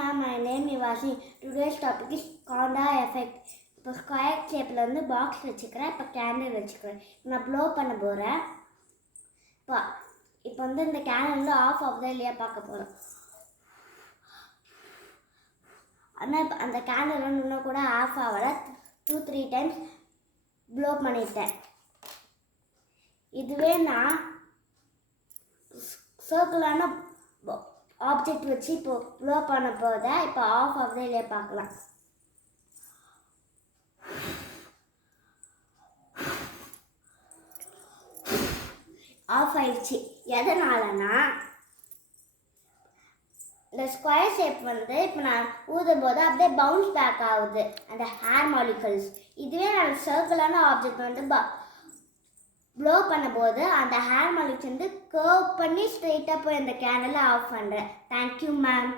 ma'am, my name is Vashi. Today's topic is Konda effect. இப்போ square ஷேப்பில் வந்து box வச்சுக்கிறேன். இப்போ கேண்டில் வச்சுக்கிறேன். நான் ப்ளோ பண்ண போகிறேன். இப்போ வந்து இந்த கேண்டில் வந்து ஆஃப் ஆகுதா இல்லையா பார்க்க போகிறோம். ஆனால் இப்போ அந்த கேண்டில் வந்து இன்னும் கூட ஆஃப் ஆகலை. 2-3 டைம்ஸ் ப்ளோ பண்ணிட்டேன். இதுவே நான் சர்க்கிளான ஆப்ஜெக்ட் வச்சு இப்போ ப்ளோ பண்ண போத இப்போ ஆஃப் ஆகுதா இல்லையா பார்க்கலாம். ஆஃப் ஆயிடுச்சு. எதனாலனா இந்த ஸ்கொயர் ஷேப் வந்து இப்போ நான் ஊதும் போது அப்படியே பவுன்ஸ் பேக் ஆகுது அந்த ஹேர் மாலிகல்ஸ். இதுவே நான் சர்க்கிளான ஆப்ஜெக்ட் வந்து ப்ளோ பண்ணும்போது அந்த ஹேர் மாலிகல்ஸ் வந்து கர்வ் பண்ணி ஸ்ட்ரெயிட்டாக போய் அந்த கேண்டில் ஆஃப் பண்ணுறேன். Thank you ma'am.